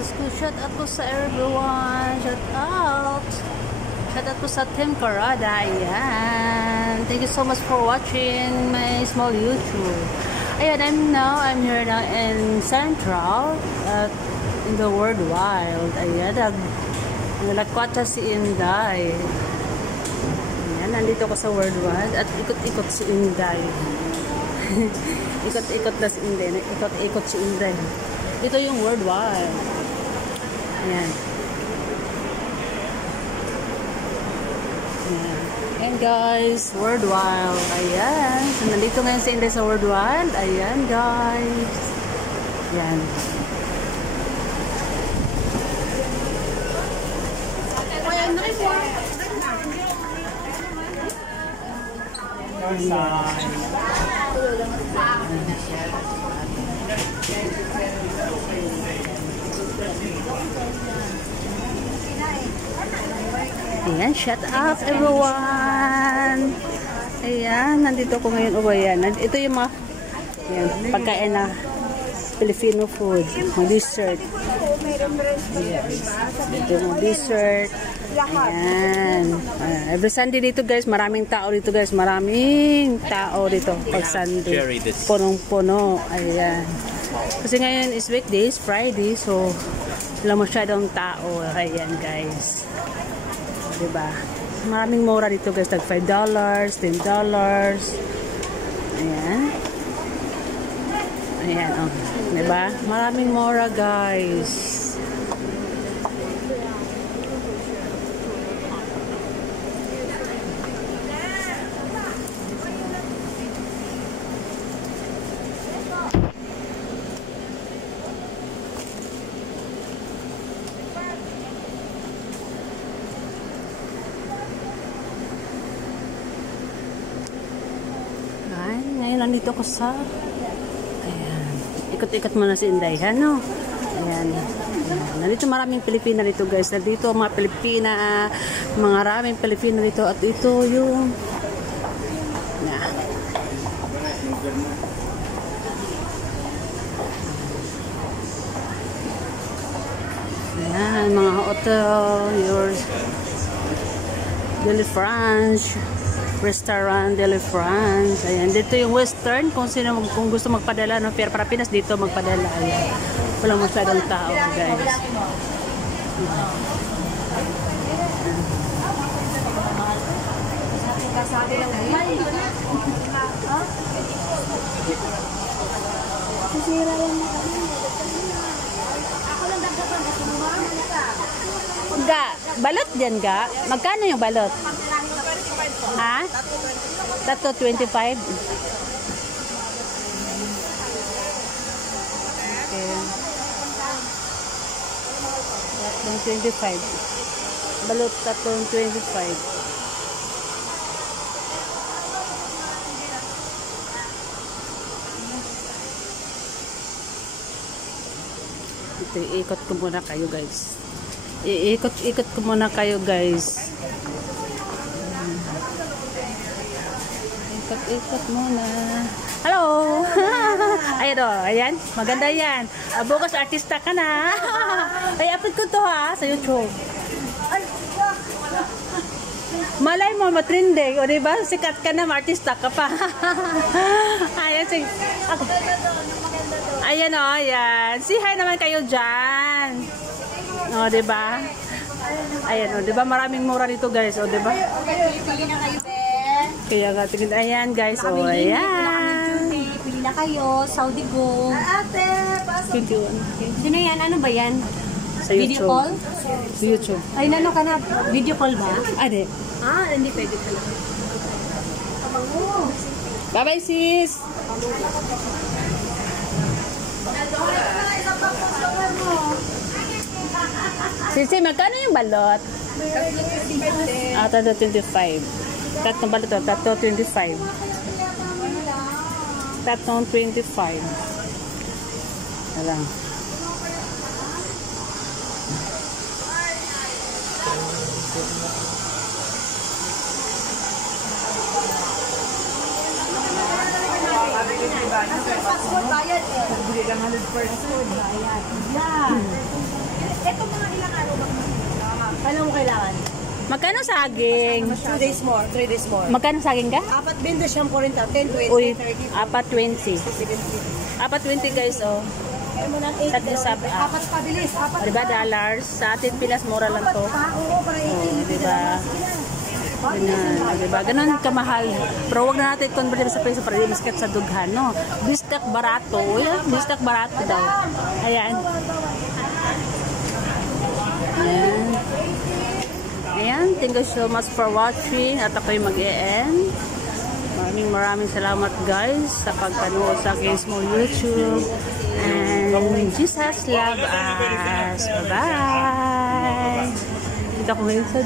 Pasko. Shout out po sa everyone. Shout out. Shout out po sa Team Carada. Ayan. Thank you so much for watching my small YouTube. Ayan, I'm here now in Central in the World Wild. Ayan, naglakwatsa si Inday. Ayan, nandito ko sa World Wild at ikot-ikot si Inday. Ikot-ikot na si Inday. Ikot-ikot si Inday. Ito yung World Wild. Ayan. Ayan. And guys, World Wild. Ayan. So, nandito ngayon si Inday sa World Wild. Ayan, guys. Ayan. Ayan, shout out everyone. Ayan, nandito ko ngayon. O ayan, ito yung mga pagkain na Filipino food, mga dessert. Ayan, ito yung dessert. Ayan. Every Sunday dito guys, maraming tao dito guys. Maraming tao dito pag Sunday. Punong-puno. Ayan. Kasi ngayon is weekdays, Friday, so wala masyadong tao. Ayan guys. Diba? Maraming mura dito guys. Tag $5, $10. Ayan. Ayan, oh. Diba? Maraming mura guys. Ngayon nandito ko sa ayan, ikot-ikot muna si Inday, ano? Ayan. Nandito maraming Pilipina dito guys. Nandito mga Pilipina, maraming Pilipina dito at ito yung ayan, mga hotel, yours Deli France Restaurant Deli France. Ayan, dito yung Western. Kung gusto magpadala ng Pier para Pinas, dito magpadala. Ayan. Walang masyadong tao, guys. Ga, balot dyan ga? Magkano yung balot? Ha? Tato 25. Okay. Tato 25. Balot tato 25. Ito, iikot ko muna kayo guys. Iikot ko muna kayo guys. Ikot muna. Hello! Ayan o, ayan. Maganda yan. Bukas artista ka na. Ay, upload ko to ha, sa YouTube. Malay mo, matrending. O diba, sikat ka na, artista ka pa. Ayan, sige. Ayan o, ayan. Say hi naman kayo dyan. O, diba? Ayan o, diba, maraming mura dito guys. O, diba? Pili na kayo, Ben. Kaya nga, tingin, ayan guys, o, ayan. Pili na kayo, Saudi Go. Ate, pasok. 21. Sino yan? Ano ba yan? Sa YouTube. Video call? Sa YouTube. Ay, nano ka na? Video call ba? Ade. Hindi pwede pala. Bye-bye, sis. Sisi, magkano yung balot? Tato 25. Tatlong balot to, tato 25. Tatlong 25. Alam. Passport bayad eh. Bili lang 100% bayad. Yeah. kailangan? Magkano saging? 2 days more, 3 days more. Magkano saging ka? Apat bendo siyang 40, 10, 20, Uy, 30, 4.20. 70. 4.20 guys, oh. Kaya mo ng 8 At isa, apat pa, bilis. Apat diba dollars? Sa atin Pilas, mura lang to. pa. Oo, para 80. Oh, diba? Ganun, diba? Ganun kamahal. Pero wag na natin convert sa peso para di maskat sa dughan, no? Bistak barato. Uy, bistak barato daw. Ayan. Ayan. Ayan. Thank you so much for watching. At ako'y mag-e-end. Maraming salamat guys sa pagpanood sa aking small YouTube. And Jesus love us. Bye-bye. Dito ko ngayon sa